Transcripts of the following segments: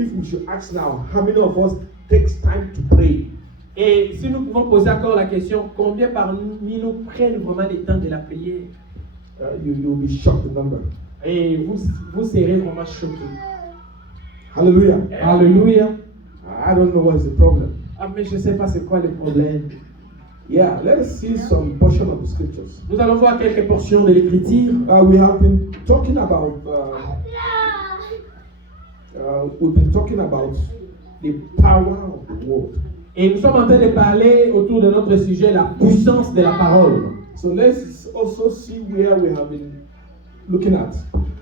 if we should ask now, how many of us takes time to pray? Et si nous pouvons poser encore la question, combien parmi nous prennent vraiment le temps de la prière? You'll be shocked the number. Et vous serez vraiment choqués. Hallelujah. Alléluia. I don't know what's the problem. Ah, mais je ne sais pas c'est quoi le problème. Yeah, let's see some portion of the scriptures. Nous allons voir quelques portions de l'Écriture. We have been talking about we've been talking about the power of the word. Et nous sommes en train de parler autour de notre sujet, la puissance de la parole. So let's also see where we have been looking at.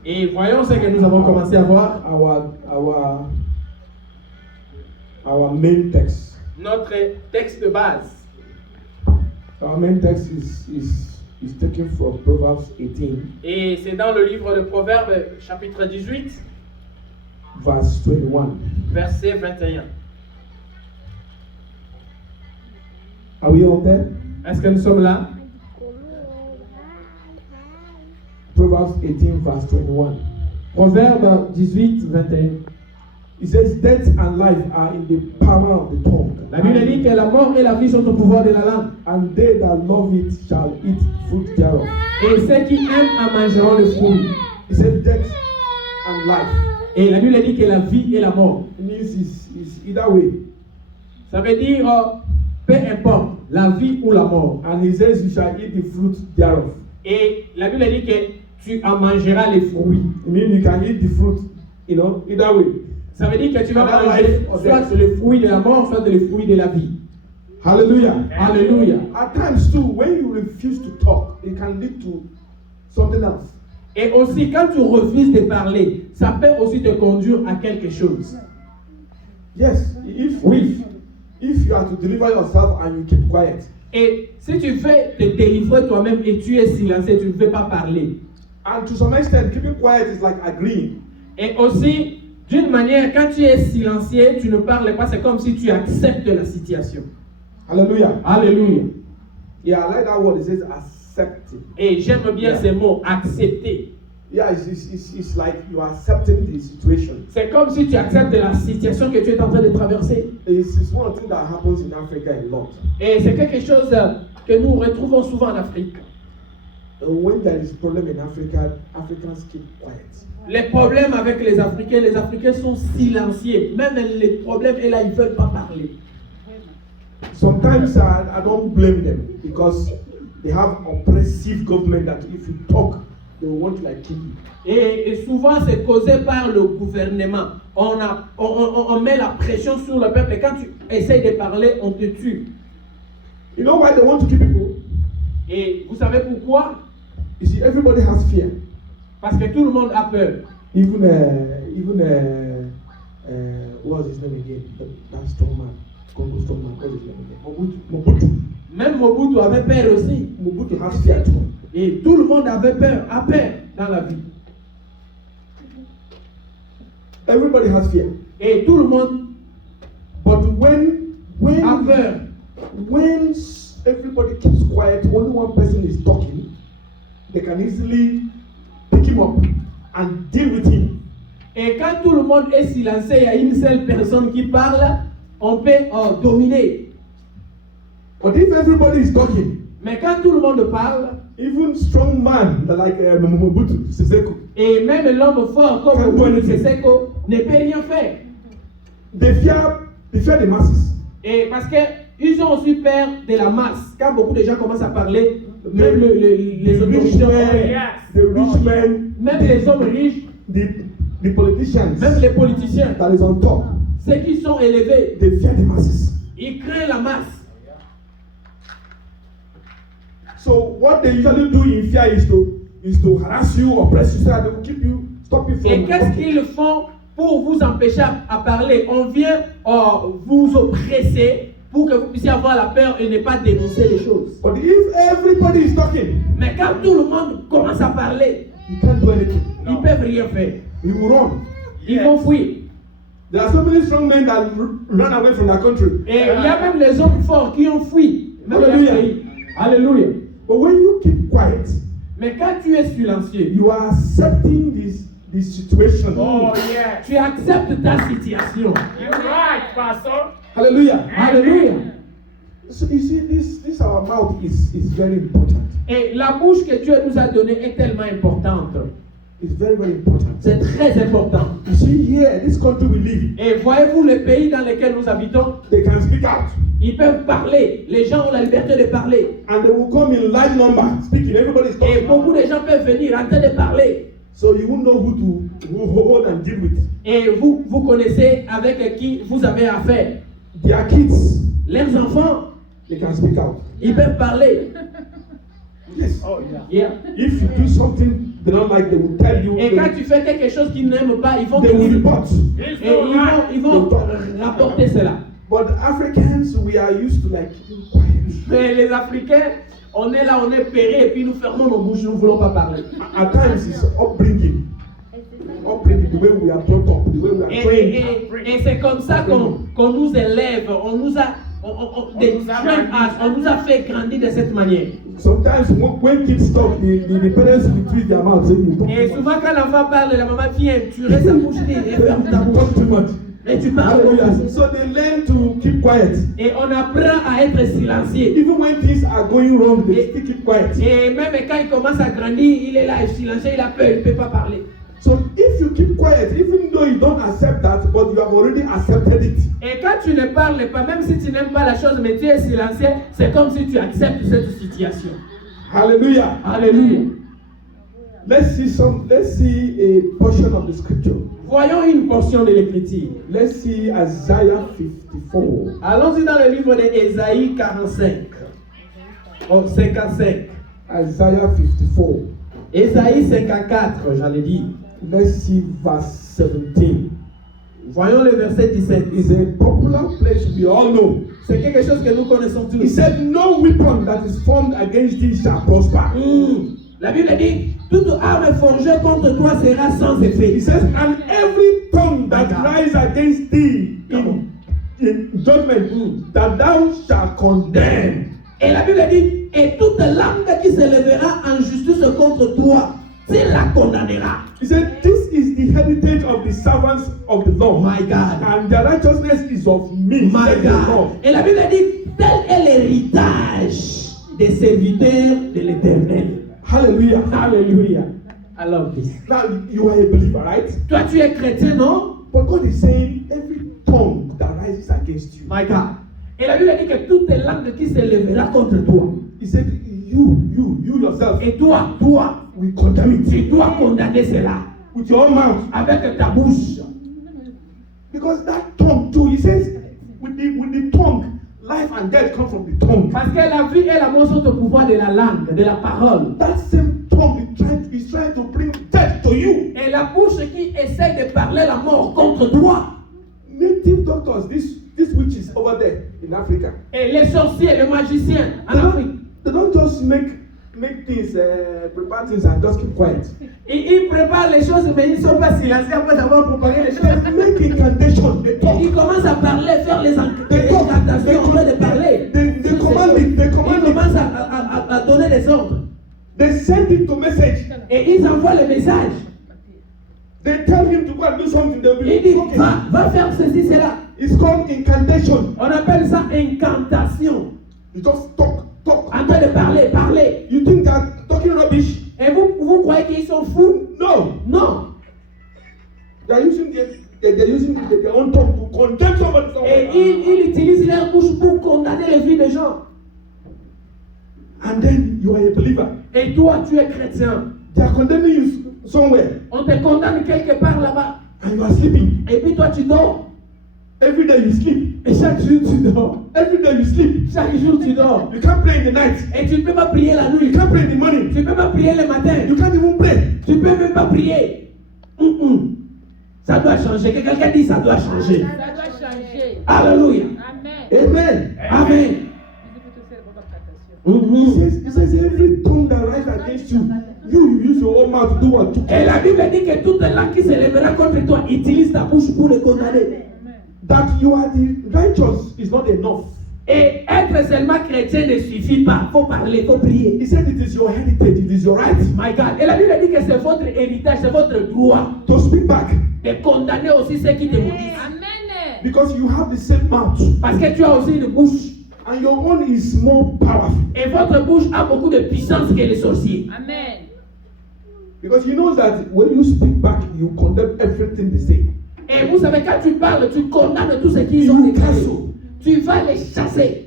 Et voyons ce que nous avons commencé à voir. Our main text. Notre texte de base. Our main text is taken from Proverbs 18. Et c'est dans le livre de Proverbes, chapitre 18, verse 21. verset 21. Are we all there? Est-ce que nous sommes là? Proverbs 18, verse 21. Proverbe 18, 21. It says, death and life are in the power of the tongue. La Bible dit que la mort et la vie sont au pouvoir de la langue. And they that love it shall eat fruit thereof. Et ceux qui aiment en mangeront le fruit. It says, death and life. Et la Bible dit que la vie et la mort. It means it's either way. Ça veut dire, peu importe, la vie ou la mort. And he says, you shall eat the fruit thereof. Et la Bible dit que tu en mangeras les fruits. It means you can eat the fruit, either way. Ça veut dire que tu vas manger soit le fruit de la mort, soit le fruit de la vie. Hallelujah. Alléluia. At times too, when you refuse to talk, it can lead to something else. Et aussi, quand tu refuses de parler, ça peut aussi te conduire à quelque chose. Yes, if you are to deliver yourself and you keep quiet. Et si tu veux te délivrer toi-même et tu es silencieux, tu ne veux pas parler. And to some extent, keeping quiet is like agreeing. Et aussi, d'une manière, quand tu es silencieux, tu ne parles pas, c'est comme si tu acceptes la situation. Hallelujah. Alléluia. Yeah, I like that word. It says accepting. Et j'aime bien ce mot, accepter. Yeah, it's like you are accepting the situation. C'est comme si tu acceptes la situation que tu es en train de traverser. It's one of the things that happens in Africa a lot. Et c'est quelque chose que nous retrouvons souvent en Afrique. When there is problem in Africa, Africans keep quiet. Les problèmes avec les Africains sont silencieux. Même les problèmes, et là, ils ne veulent pas parler. Sometimes I don't blame them because they have oppressive government that if you talk, they want to like kill you. Et souvent, c'est causé par le gouvernement. On met la pression sur le peuple et quand tu essayes de parler, on te tue. You know why they want to kill people? Et vous savez pourquoi? You see, everybody has fear. Parce que tout le monde a peur. Even what was his name again? That strong man, Congo strong man. What was his name again? Mobutu. Même Mobutu avait peur aussi. Mobutu has fear too. Et tout le monde avait peur, a peur dans la vie. Everybody has fear. Et tout le monde But when a peur. When everybody keeps quiet, only one person is talking, they can easily pick him up and deal with him. Et quand tout le monde est silencieux, il y a une seule personne qui parle, on peut dominer. But if everybody is talking, mais quand tout le monde parle, even strong man like Mobutu Sese Seko, et même l'homme fort comme Mobutu Sese Seko ne peut rien faire. They fear the masses. Et parce que ils ont aussi peur de la masse. Quand beaucoup de gens commencent à parler, même les autorités, même les hommes riches, the politicians, même les politiciens, that is on top, ceux qui sont élevés, they fear the masses. Ils craignent la masse. So what they usually do in fear is to harass you, oppress you, so that they will keep you, stop you from. Et qu'est-ce qu'ils font pour vous empêcher à parler? On vient vous oppresser pour que vous puissiez avoir la peur et ne pas dénoncer les choses. But if everybody is talking, mais quand tout le monde commence à parler, you can't do anything. Ils ne peuvent rien faire. You will run. Ils vont fuir. There are so many strong men that run away from their country. Et il y a même les hommes forts qui ont fui. Alléluia. Alléluia. But when you keep quiet, mais quand tu es silencieux, you are accepting this the situation. Oh, yes. Tu acceptes ta situation. You're right, Pastor. Hallelujah. Alléluia. So you see, this our mouth is very important. Et la bouche que Dieu nous a donnée est tellement importante. It's very, very important. C'est très important. You see, here, this country we live in, Et voyez-vous, les pays dans lesquels nous habitons, they can speak out. ils peuvent parler. Les gens ont la liberté de parler. And they will come in large number speaking. Everybody's Et talking. beaucoup de gens peuvent venir en train de parler. So you won't know who to hold and deal with. Et vous connaissez avec qui vous avez affaire. Their kids, Leurs enfants, they can speak out. ils peuvent parler. Yes. Oh, yeah. Yeah. If you do something they don't like, they will tell you. Et quand tu fais quelque chose qu'ils n'aiment pas, ils vont te They will dire. report. He's Et so right. ils vont rapporter cela. But Africans, we are used to like keeping quiet. Mais les Africains, on est là, on est pérés et puis nous fermons nos bouches, nous ne voulons pas parler. At times, it's upbringing. Upbringing, the way we are brought up, the way we are trained. Et c'est comme ça qu'on nous élève, on nous a fait grandir de cette manière. Sometimes when kids talk, the parents will twist their mouth. Et souvent quand l'enfant parle, la maman vient tuer sa bouche et ferme ta Talk bouche. too much. Et tu parles. Hallelujah. So they learn to keep quiet. Et on apprend à être silencieux. Even when things are going wrong, they still keep quiet. Et même quand il commence à grandir, il est là, il est silencieux, il a peur, il ne peut pas parler. So if you keep quiet, even though you don't accept that, but you have already accepted it. Et quand tu ne parles pas, même si tu n'aimes pas la chose, mais tu es silencieux, c'est comme si tu acceptes cette situation. Hallelujah. Alléluia. Let's see a portion of the scripture. Voyons une portion de l'Écriture. Let's see Isaiah 54. Allons-y dans le livre d'Ésaïe 45. Oh, 55. Isaiah 54. Ésaïe 54, j'allais dire. Let's see verse 17. Voyons le verset 17. It's a popular place we all know. C'est quelque chose que nous connaissons tous. He said, "No weapon that is formed against thee shall prosper." La Bible dit, toute arme forgée contre toi sera sans He effet. says, "And every tongue that rise against thee in judgment, that thou shalt condemn." Et la Bible dit, et toute langue qui se lèvera en justice contre toi, tu la condamneras. He said, "This is the heritage of the servants of the Lord, My God. and their righteousness is of me." My says the God. Lord. Et la Bible dit, tel est l'héritage des serviteurs de l'Éternel. Hallelujah. Alléluia. I love this. Now you are a believer, right? Toi, tu es chrétien, non? But God is saying, every tongue that rises against you. My God. Et la Bible dit que toute langue qui se lèvera contre toi. He said, you yourself, Et toi, will condemn tu it dois condamner cela with your own mouth. avec ta bouche. Because that tongue too, he says, with the tongue, life and death come from the tongue. Parce que la vie et la mort sont au pouvoir de la langue, de la parole. That same tongue is trying to bring death to you. Et la bouche qui essaie de parler la mort contre toi. Native doctors, these witches over there in Africa, Et les sorciers, les magiciens en Afrique. they don't just make things, prepare things and just keep quiet. Ils préparent les choses, mais ils ne sont pas silencieux après avoir préparé les choses. They make incantation, they talk. Ils commencent à parler, faire les incantations en train de parler. They command it, Ils commencent à donner des ordres. They send it to message. Et ils envoient le message. They tell him to go and do something. They'll Ils be disent, okay. va faire ceci, cela. It's called incantation. On appelle ça incantation. You just talk. En train de parler. You think they're talking rubbish? Et vous croyez qu'ils sont fous? No. Non. They're using their own tongue to condemn somebody. Et ils utilisent leur bouche pour condamner les vies des gens. And then you are a believer. Et toi, tu es chrétien. They are condemning you somewhere. On te condamne quelque part là-bas. And you are sleeping. Et puis toi, tu dors. Every day you sleep. Et chaque jour, tu dors. Every day you sleep. Chaque jour, tu dors. You can't pray in the night. Et tu ne peux pas prier la nuit. You can't pray in the morning. Tu ne peux pas prier le matin. You can't even pray. Tu ne peux même pas prier. Ça doit changer. Que quelqu'un dit ça doit changer. Ça doit changer. Alléluia. Amen. Amen. Amen. He says every tongue that rises against you, you use your own mouth to do what you Et la can. Bible dit que toute langue qui se lèvera contre toi, utilise ta bouche pour le condamner. That you are the righteous is not enough. Et être seulement chrétien ne suffit pas. Il faut parler, il faut prier. He said it is your heritage, it is your right My God. Et la Bible dit que c'est votre héritage, c'est votre droit to speak back de condamner aussi ceux qui te maudissent. Amen. because you have the same mouth Parce que tu as aussi une bouche. and your own is more powerful Et votre bouche a beaucoup de puissance que les sorciers. Amen. because he knows that when you speak back, you condemn everything they say. Et vous savez, quand tu parles, tu condamnes tout ce qu'ils ont déclaré. Tu vas les chasser.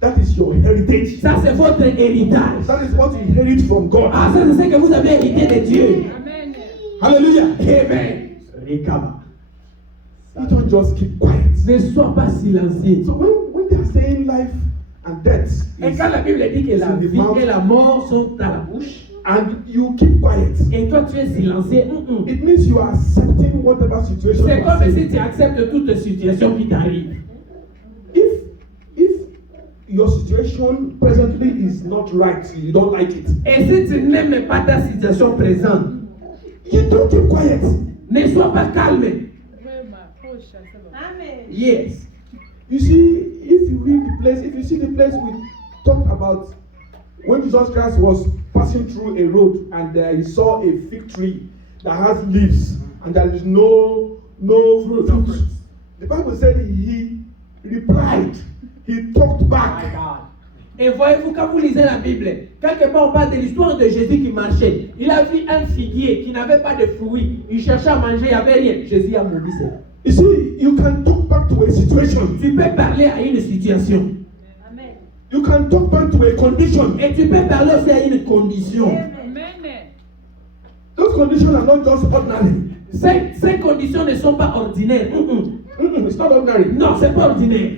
That is your heritage. Ça, c'est votre héritage. That is what you inherit from God. Ah, ça, c'est ce que vous avez hérité de Dieu. Amen. Hallelujah. Amen. Rekaba. You don't just keep quiet. Ne sois pas silencieux. So when they are saying life and death, Et quand la Bible dit que la vie et la mort sont dans la bouche, and you keep quiet, et toi tu es silencieux, it means you are accepting whatever situation. c'est you are comme facing. si tu acceptes toute situation qui t'arrive. If your situation presently is not right, you don't like it, Et si tu n'aimes pas ta situation présente, you don't keep quiet. ne sois pas calme. Amen. Yes. You see, if you read the place, if you see the place we talked about when Jesus Christ was passing through a road and he saw a fig tree that has leaves and there is no fruit. The Bible said he replied, he talked back. Et voyez-vous, quand vous lisez la Bible, quelque part on parle de l'histoire de Jésus qui marchait. Il a vu un figuier qui n'avait pas de fruits. Il cherchait à manger, il n'y avait rien. Jésus a maudit ça. You see, you can talk back to a situation. Tu peux parler à une situation. Amen. You can talk back to a condition. Et tu peux parler aussi à une condition. Amen. Those conditions are not just ordinary. Ces conditions ne sont pas ordinaires. It's not ordinary. Non, c'est pas ordinaire.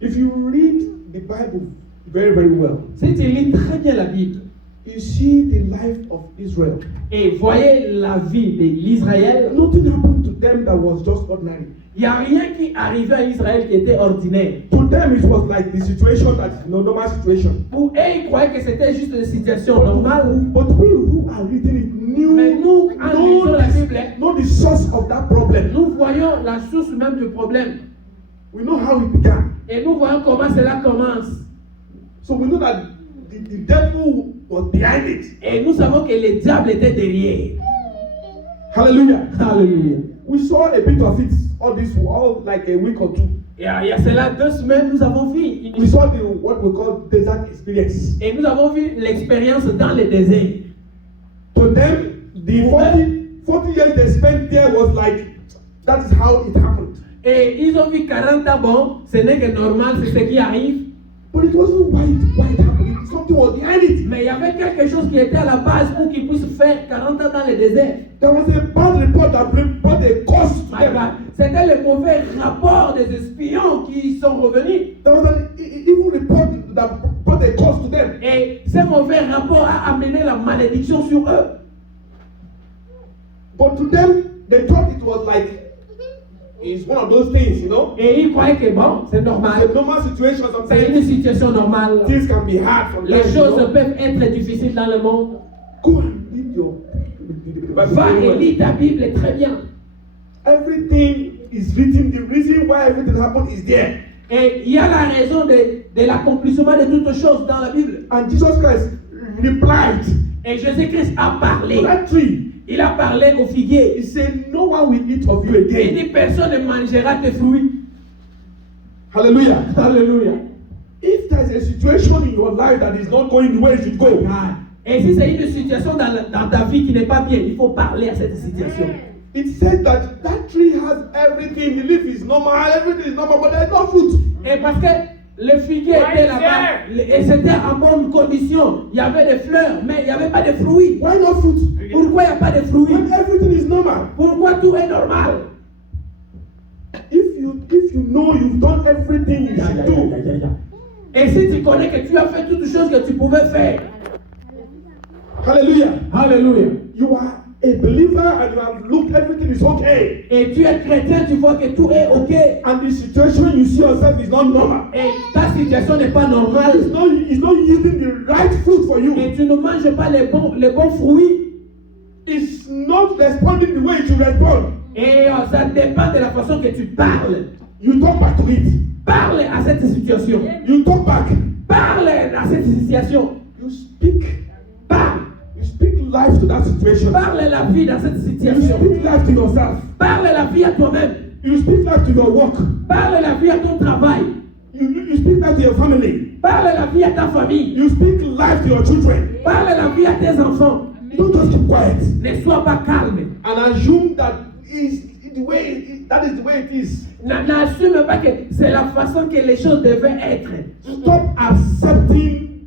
If you read the Bible very, very well, Si tu lis très bien la Bible you see the life of Israel. et voyez la vie de l'Israël, Nothing happened to them that was just ordinary. il n'y a rien qui arrivait à Israël qui était ordinaire. To them, it was like the situation that is no normal situation. Pour eux, ils croyaient que c'était juste une situation normale. But we who are reading it Mais nous, en lisant la Bible, know the source of that problem. nous voyons la source même du problème. We know how it began. Et nous voyons comment cela commence. So we know that the devil was behind it. Et nous savons que le diable était derrière. Hallelujah. Alléluia. We saw a bit of it all like a week or two. Et il y a cela 2 semaines, nous avons vu We saw what we call desert experience. et nous avons vu l'expérience dans le désert. To them, the 40 years they spent there was like, that is how it happened. Et ils ont vu 40 ans, bon, ce n'est que normal, c'est ce qui arrive. But it wasn't why it happened. Something was behind it. Mais il y avait quelque chose qui était à la base pour qu'ils puissent faire 40 ans dans le désert. There was a bad report that brought a curse to My them. God. C'était le mauvais rapport des espions qui sont revenus. There was an evil report that brought a curse to them. Et ce mauvais rapport a amené la malédiction sur eux. But to them, they thought it was like, it's one of those things, you know. Et ils croyaient que bon, c'est It's normal. a normal situation C'est une sometimes. situation normale. Things can be hard sometimes. Les you choses know. peuvent être difficiles dans le monde. Go and read the Bible. Va very et well. lis ta Bible très bien. Everything is written. The reason why everything happened is there. Et il y a la raison de l'accomplissement de toutes choses dans la Bible. And Jesus Christ replied Et Jésus-Christ a parlé. to that tree. Il a parlé au figuier. He said, no one will eat of you Il again. dit personne ne mangera tes fruits. Hallelujah. Alléluia. If there is a situation in your life that is not going the way it should go, Et si c'est une situation dans ta vie qui n'est pas bien, il faut parler à cette situation. it says that that tree has everything. The leaf is normal, everything is normal, but there is no fruit. Et parce que le figuier était là-bas, et c'était en bonne condition. Il y avait des fleurs, mais il n'y avait pas de fruits. Why not fruit? Pourquoi il n'y a pas de fruits? When everything is normal. Pourquoi tout est normal? If you know you've done everything you should do, Et si tu connais que tu as fait toutes les choses que tu pouvais faire, hallelujah, alléluia, you are a believer and you have looked, everything is okay. et tu es chrétien, tu vois que tout est ok, And the situation you see yourself is not normal. et ta situation n'est pas normale, It's not yielding the right fruit for you. et tu ne manges pas les bons fruits, It's not responding the way it should respond. et ça dépend de la façon que tu parles. You talk back to it. Parle à cette situation. You talk back. Parle à cette situation. You speak. Parle. You speak life to that situation. Parle la vie dans cette You situation. speak life to yourself. Parle la vie à toi-même. You speak life to your work. Parle la vie à ton travail. You speak life to your family. Parle la vie à ta famille. You speak life to your children. Parle la vie à tes enfants. Don't just keep quiet Ne sois pas calme. and assume that that is the way it is. N'assume pas que c'est la façon que les choses devaient être. Stop accepting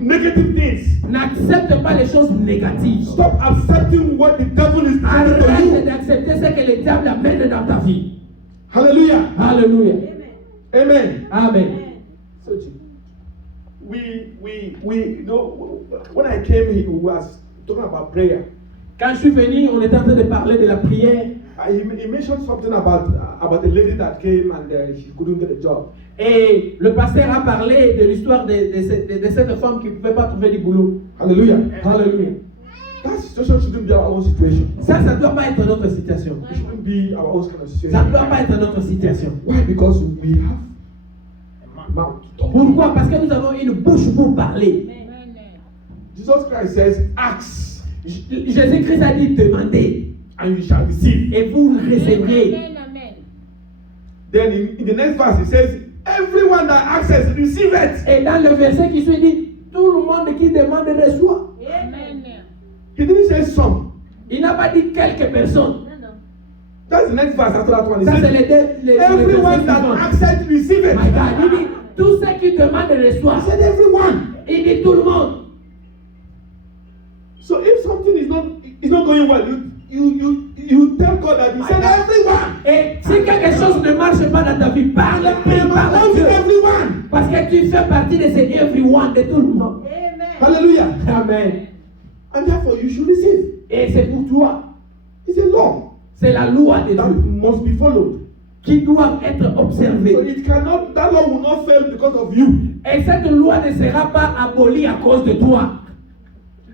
negative things. N'accepte pas les choses négatives. Stop accepting what the devil is doing to Arrête you. d'accepter ce que le diable amène dans ta vie. Hallelujah. Alléluia. Amen. Amen. So you know, when I came here, we was talking about prayer. Quand je suis venu, on était en train de parler de la prière. He mentioned something about a lady that came and she couldn't get a job. Et le pasteur a parlé de l'histoire de cette femme qui ne pouvait pas trouver du boulot. Hallelujah. Alléluia. That situation shouldn't be our own situation. Ça ne doit pas être notre situation. It shouldn't be our own kind of situation. Ça ne doit pas être notre situation. Why? Because we have a mouth to talk. Pourquoi? Parce que nous avons une bouche pour parler. Jesus Christ says, ask Jésus-Christ a dit demandez and you shall receive. et vous recevrez. Then in the next verse, he says, everyone that asks, receive it. Et dans le verset qui suit, dit tout le monde qui demande reçoit. He didn't say some. Il n'a pas dit quelques personnes. That's the next verse after that one. He Ça, c'est says, les everyone that asks, receive it. My God, il dit tous ceux qui demandent He reçoivent. said, everyone. Il dit tout le monde. So if something is not going well, you tell God that He said, everyone. Et si quelque chose ne marche pas dans ta vie, parle à Dieu. Everyone. Parce que tu fais partie de ces everyone, de tout le monde. Hallelujah. Amen. And therefore you should receive. Et c'est pour toi. It's a law C'est la loi de that Dieu must be followed. qui doit être So observée. that law will not fail because of you. Et cette loi ne sera pas abolie à cause de toi.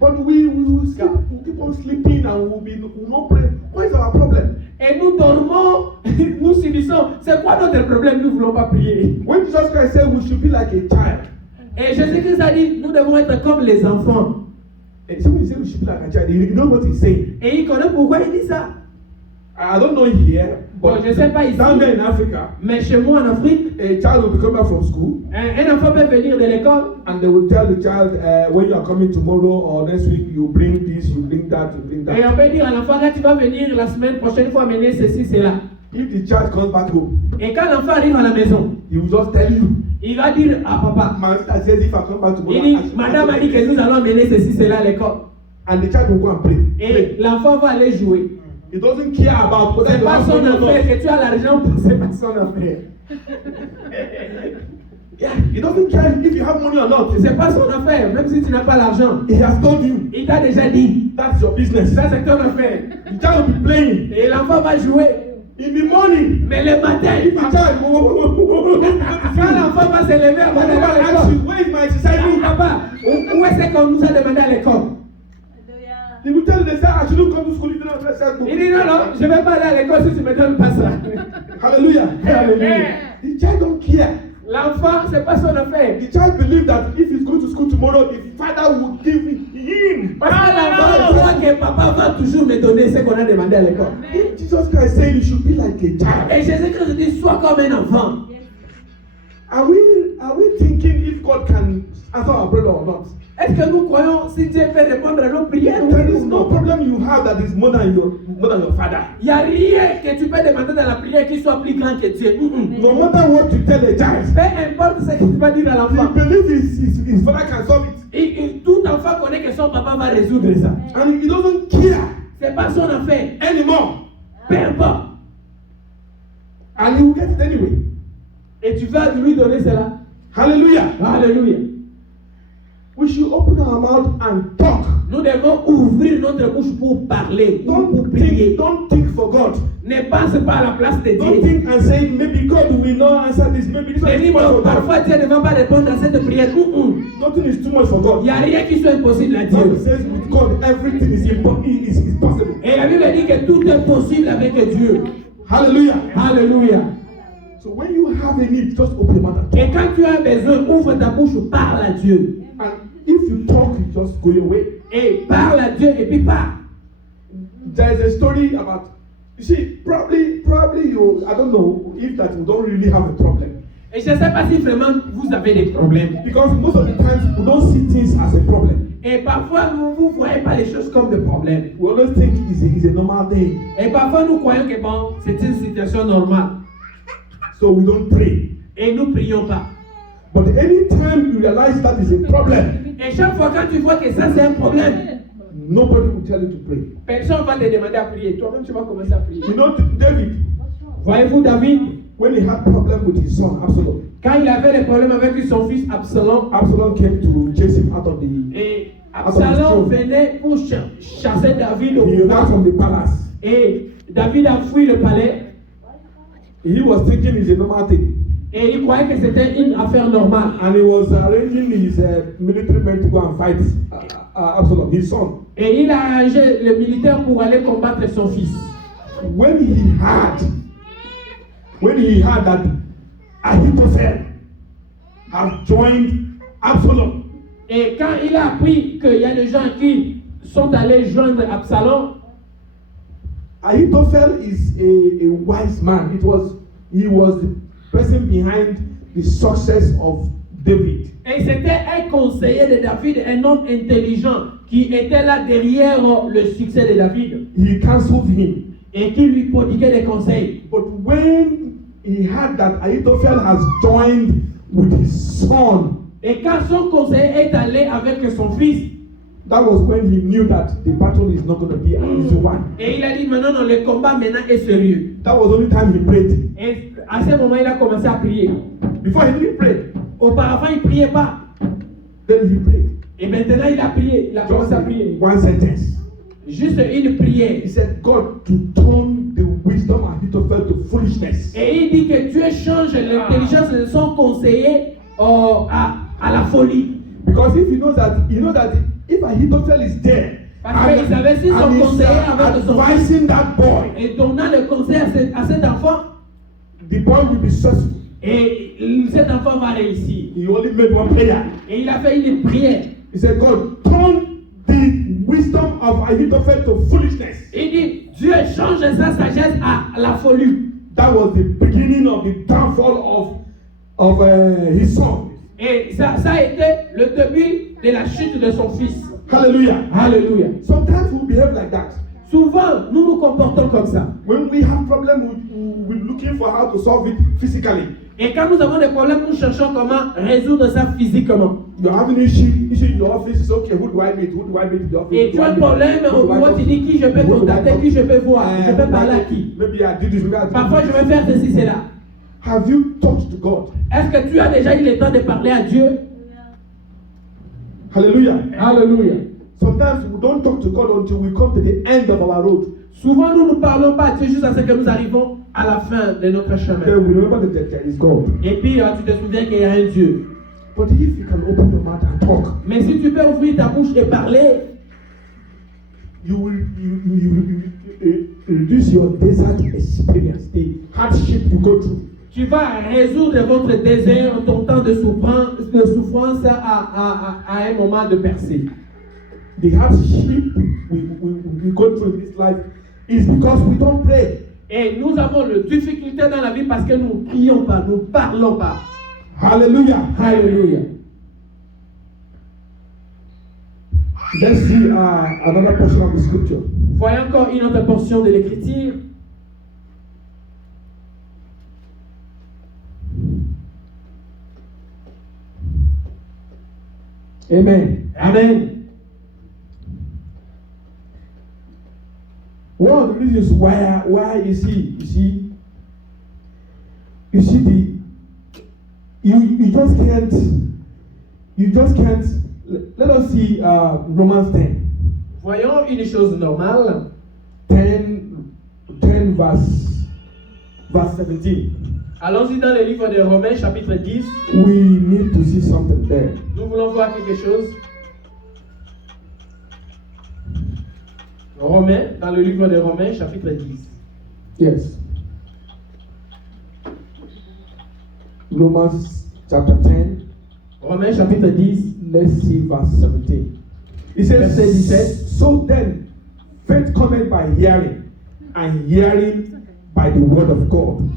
But we will sleep, we'll keep on sleeping and we'll not pray. What is our problem? Et nous dormons, nous subissons. C'est quoi notre problème? Nous ne voulons pas prier. When Jesus Christ said we should be like a child, Et Jésus-Christ a dit, nous devons être comme les enfants. and somebody said we should be like a child, you know what he's saying? Et il connaît pourquoi il dit ça. I don't know here, but Bon, je sais pas ici. down there in Africa, Mais chez moi en Afrique, a child will be coming back from school, un enfant peut venir de l'école and they will tell the child, when you are coming tomorrow or next week, you bring this, you bring that, you bring et that. on peut dire à l'enfant, là tu vas venir la semaine prochaine, il faut amener ceci, cela. If the child comes back home, Et quand l'enfant arrive à la maison, he will just tell you. il va dire à papa, My sister says if I come back tomorrow, il dit, I should- madame a dit que nous allons amener ceci, cela à l'école. and the child will go and pray. Et l'enfant va aller jouer. He doesn't care about whether C'est you pas have son money or not. affaire, que tu as l'argent ou pas, c'est pas son affaire. Yeah, he doesn't care if you have money or not. C'est pas son affaire, même si tu n'as pas l'argent. He has told you Il t'a déjà dit, that's your business. ça c'est ton affaire. The child will be playing Et l'enfant va jouer. in the morning. Mais le matin, If the child quand l'enfant va se lever avant d'aller à ask l'école, you, where is my exercise book? papa, où est-ce qu'on nous a demandé à l'école? He will tell you, they say, I shouldn't come to school if you don't have exercise book. Il dit non, non, je ne vais pas aller à l'école si tu ne me donnes pas ça. Hallelujah. Alléluia. The child don't care. L'enfant, ce n'est pas son affaire. The child believes that if he's going to school tomorrow, the father will give him. Parce que l'enfant croit que papa va toujours me donner ce qu'on a demandé à l'école. If Jesus Christ said you should be like a child, Et Jésus-Christ dit, sois comme un enfant. are we thinking if God can answer our prayer or not? Est-ce que nous croyons si Dieu peut répondre à nos prières? There Oui is ou no non? problem you have that is more than your father. Il n'y a rien que tu peux demander dans la prière qui soit plus grand que Dieu. No matter what you tell a child, Peu importe ce que tu vas dire à he l'enfant. believes his father can solve it. Tout enfant connaît que son papa va résoudre ça. And he doesn't care C'est pas son affaire. anymore. Peu importe. And he will get it anyway. Et tu vas lui donner cela. Hallelujah. Alléluia. We should open our mouth and talk. Nous devons ouvrir notre bouche pour parler, pour prier. Don't think for God. Ne pense pas à la place de Don't Dieu. think and say, maybe God will not answer this. Maybe this one Ne is dis too much pas, for God. parfois Dieu ne va pas répondre à cette prière. Nothing is too much for Il God. n'y a rien qui soit impossible à God Dieu. says with God, everything is possible. Et la Bible dit que tout est possible avec Dieu. Hallelujah. Alléluia. So when you have a need, just open your mouth and Et talk. quand tu as besoin, ouvre ta bouche, parle à Dieu. And if you talk, you just go your way. Et parle à Dieu et puis parle. There is a story about, you see, probably you, I don't know if that you don't really have a problem. Et je ne sais pas si vraiment vous avez des problèmes. Because most of the times we don't see things as a problem. Et parfois, vous ne voyez pas les choses comme des problèmes. We always think it's a normal thing. Et parfois, nous croyons que bon, c'est une situation normale. So we don't pray. Et nous ne prions pas. But anytime you realize that is a problem, Et chaque fois quand tu vois que ça c'est un problème, nobody will tell you to pray. personne ne va te demander à prier. Toi-même, tu vas commencer à prier. You know, David, Voyez-vous David, when he had problem with his son Absalom, quand il avait des problèmes avec son fils Absalom, Absalom came to chase him out of the. et Absalom venait pour chasser David au He ran pouvoir. from the palace. Et David a fui le palais. He was thinking it's a normal thing, Et il croyait que c'était une affaire normale. and he was arranging his military men to go and fight Absalom, his son. Et il a arrangé le militaire pour aller combattre son fils. When he heard that Ahithophel had joined Absalom, Et quand il a appris qu'il y a des gens qui sont allés joindre Absalom, Ahithophel is a wise man. He was the person behind the success of David. et c'était un conseiller de David, un homme intelligent qui était là derrière le succès de David He counseled him. et qui lui prodiguait des conseils. But when he heard that Ahithophel has joined with his son, Et quand son conseiller est allé avec son fils, that was when he knew that the battle is not going to be an easy one. et il a dit maintenant non, le combat maintenant est sérieux. That was the only time he prayed. Et à ce moment, il a commencé à prier. Before he didn't pray, Auparavant, il ne priait pas. then he prayed. Et maintenant, il a prié. Il a commencé Just à prier. one sentence. Juste une prière. He said, God, to turn the wisdom of Ahithophel to foolishness. Et il dit que Dieu change l'intelligence de son conseiller à la folie. Because if he knows that if Ahithophel is there Parce qu'il savait si son and he's conseiller avait de son fils advising that boy, et donnant le conseil à cet enfant, the boy will be successful. et cet enfant va réussir. He only made one prayer. Et il a fait une prière. He said, God, turn the wisdom of Ahithophel to foolishness. Il dit, Dieu change sa sagesse à la folie. That was the beginning of the downfall of his son. Et ça a été le début de la chute de son fils. Hallelujah. Alléluia. Sometimes we behave like that. Souvent, nous nous comportons comme ça. When we have problems, we're looking for how to solve it physically. Et quand nous avons des problèmes, nous cherchons comment résoudre ça physiquement. You're having an issue in your office. It's okay. Who do I meet? Who do I meet in the office? Et tu as un problème au bureau, tu dis qui je peux contacter, qui je peux voir, je peux parler à qui. Maybe I did this. Maybe I did Parfois, je this. vais faire ceci, cela. Have you talked to God? Est-ce que tu as déjà eu le temps de parler à Dieu? Hallelujah. Alléluia. Sometimes we don't talk to God until we come to the end of our road. Souvent, nous ne parlons pas à Dieu juste à ce que nous arrivons à la fin de notre chemin. Then we remember that there is God. Et puis, tu te souviens qu'il y a un Dieu. But if you can open your mouth and talk, Mais si tu peux ouvrir ta bouche et parler, you will reduce your desert experience, the hardship you go through. tu vas résoudre votre désert, ton temps de souffrance à un moment de percée. The hardship we go through in this life is because we don't pray. Et nous avons une difficulté dans la vie parce que nous ne prions pas, nous ne parlons pas. Hallelujah. Alléluia. Let's see another portion of the scripture. Voyons encore une autre portion de l'écriture. Amen. Amen. One of the reasons why you see you just can't let us see Romans 10. Voyons une chose normale. 10 verse 17. Allons-y dans le livre de Romains, chapitre 10. We need to see something there. Nous voulons voir quelque chose. Romains, dans le livre de Romains, chapitre 10. Yes. Romans chapter 10, Romains chapitre 10, let's see verse 17. It says, Verset 17. So then, faith cometh by hearing, and hearing by the word of God.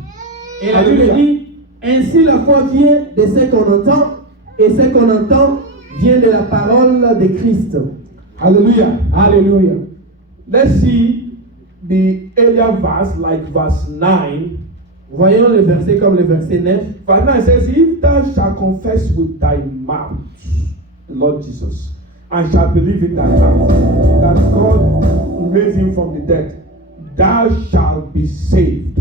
et la Bible Alléluia. dit, ainsi la foi vient de ce qu'on entend, et ce qu'on entend vient de la parole de Christ. Hallelujah. Alléluia. Let's see the earlier verse, like verse 9. Voyons le verset comme le verset 9. Verse 9 says, If thou shalt confess with thy mouth the Lord Jesus, and shalt believe in thy heart that God raised him from the dead, thou shalt be saved.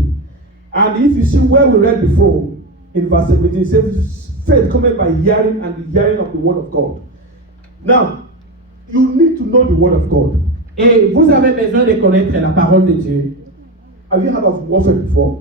And if you see where we read before, in verse 17, it says, faith cometh by hearing, and the hearing of the word of God. Now, you need to know the word of God. Et vous avez besoin de connaître la parole de Dieu. Have you heard of warfare before?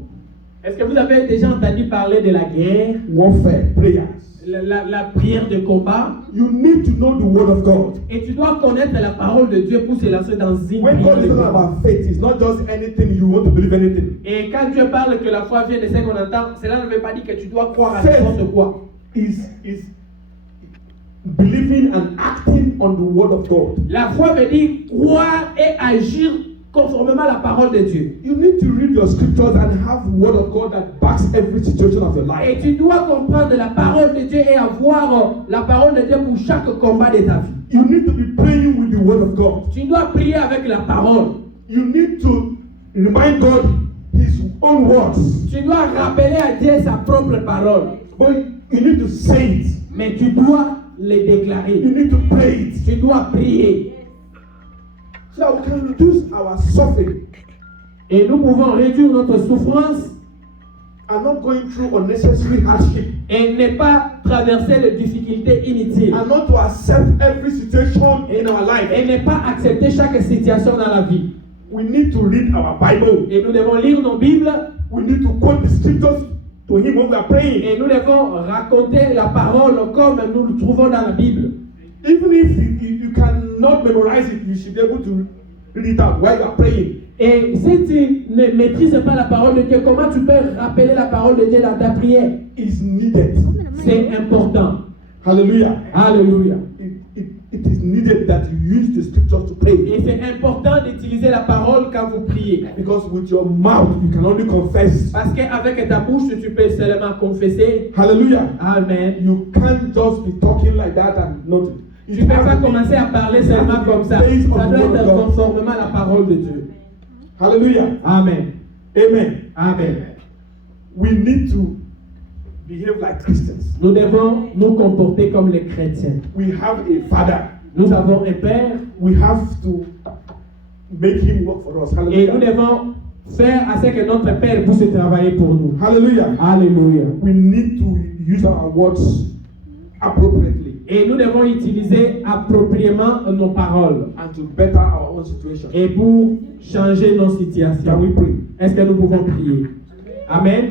Est-ce que vous avez déjà entendu parler de la guerre, Warfare, prayers. la prière de combat? You need to know the word of God. Et tu dois connaître la parole de Dieu pour se lancer dans une When prière God de is talking combat. about faith, it's not just anything you want to believe anything. Et quand Dieu parle que la foi vient de ce qu'on entend, cela ne veut pas dire que tu dois croire à Faith n'importe quoi. is believing and acting on the word of God. La foi veut dire croire et agir conformément à la parole de Dieu. You need to read your scriptures and have the word of God that backs every situation of your Et life. tu dois comprendre la parole de Dieu et avoir la parole de Dieu pour chaque combat de ta vie. You need to be praying with the word of God. Tu dois prier avec la parole. You need to remind God his own words. Tu dois rappeler à Dieu sa propre parole. But you need to say it. Mais tu dois le You déclarer. need to pray it. Tu dois prier. So that we can reduce our suffering Et nous pouvons réduire notre souffrance and not going through unnecessary hardship. et ne pas traverser les difficultés inutiles. And not to accept every situation in our life. Et ne pas accepter chaque situation dans la vie. We need to read our Bible. Et nous devons lire nos Bibles. We need to quote the scriptures to him when we are praying. Et nous devons raconter la parole comme nous le trouvons dans la Bible. Even if you cannot memorize it, you should be able to read it out while you are praying. Et si tu ne maîtrises pas la parole de Dieu, comment tu peux rappeler la parole de Dieu dans ta prière? It's needed. C'est important. Hallelujah. Alléluia. It is needed that you use the scriptures to pray. Et c'est important d'utiliser la parole quand vous priez. Because with your mouth, you can only confess. Parce qu'avec ta bouche, tu peux seulement confesser. Hallelujah. Amen. You can't just be talking like that and not. Tu ne peux pas commencer à parler seulement comme ça. Ça doit être conformément à la parole de Dieu. Hallelujah. Amen. Amen. Amen. We need to behave like Christians. Nous devons nous comporter comme les chrétiens. We have a father. Nous avons un Père We have to make him work for us. et nous Hallelujah. devons faire à ce que notre Père puisse travailler pour nous. Hallelujah. Alléluia. We need to use our words appropriately Et nous devons utiliser appropriément nos paroles and to better our own situation. et pour changer nos Can situations. we pray? Est-ce que nous pouvons prier? Amen.